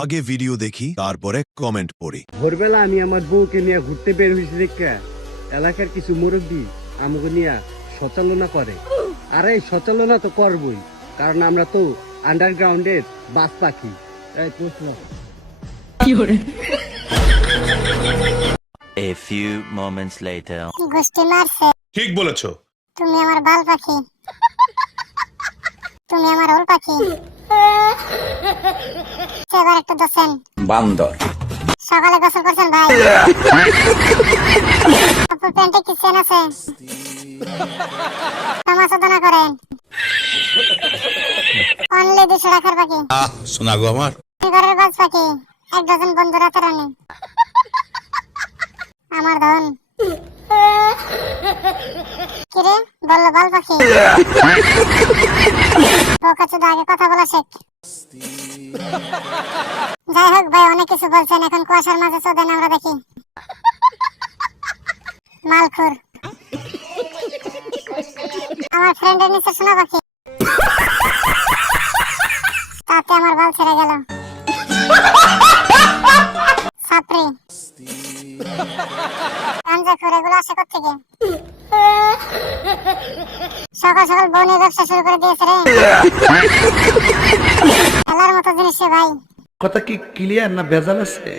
আগে ভিডিও দেখি তারপরে কমেন্ট পড়ি। ভোরবেলা আমি আমার বউকে নিয়ে ঘুরতে বের হয়েছি দেখে এলাকার কিছু মুরব্বী আমাকে নিয়ে সচেতনা করে। আর এই সচেতনা তো করবই, কারণ আমরা তো আন্ডারগ্রাউন্ডের বাস পাখি। এই প্রশ্ন A few moments later. গোষ্ঠী মারছে। ঠিক বলেছো। তুমি আমার বাল পাখি, তুমি আমার ওল পাখি। এবার একটু দোসেন বান্দর সকালে গোসল করছেন ভাই? আপনার প্যান্টে কি চেন আছে? ক্ষমা সাধনা করেন। অনলি 200 টাকার পাখি। শোনা গো আমার। ঘরের বাজ পাখি, 1 ডজন বন্ধু রাতে রানি। আমার ধন কিরে বললো বাল পাখি। বোকাচোদা, আগে কথা বলা শেখ। যাই হোক ভাই, অনেক কিছু বলছেন, এখন কুয়াশার মাঝে চোদেন আমরা দেখি। মালখুর আমার ফ্রেন্ডের নিচে শোনা পাখি, তাতে আমার বাল ছেড়ে গেল। সাপরি গাঞ্জা করে এগুলো আসে কোত্থেকে? সকাল সকাল বউ নিয়ে ব্যবসা শুরু করে দিয়েছে রে। খেলার মতো জিনিস রে ভাই। কথা কি ক্লিয়ার না ভেজাল আছে?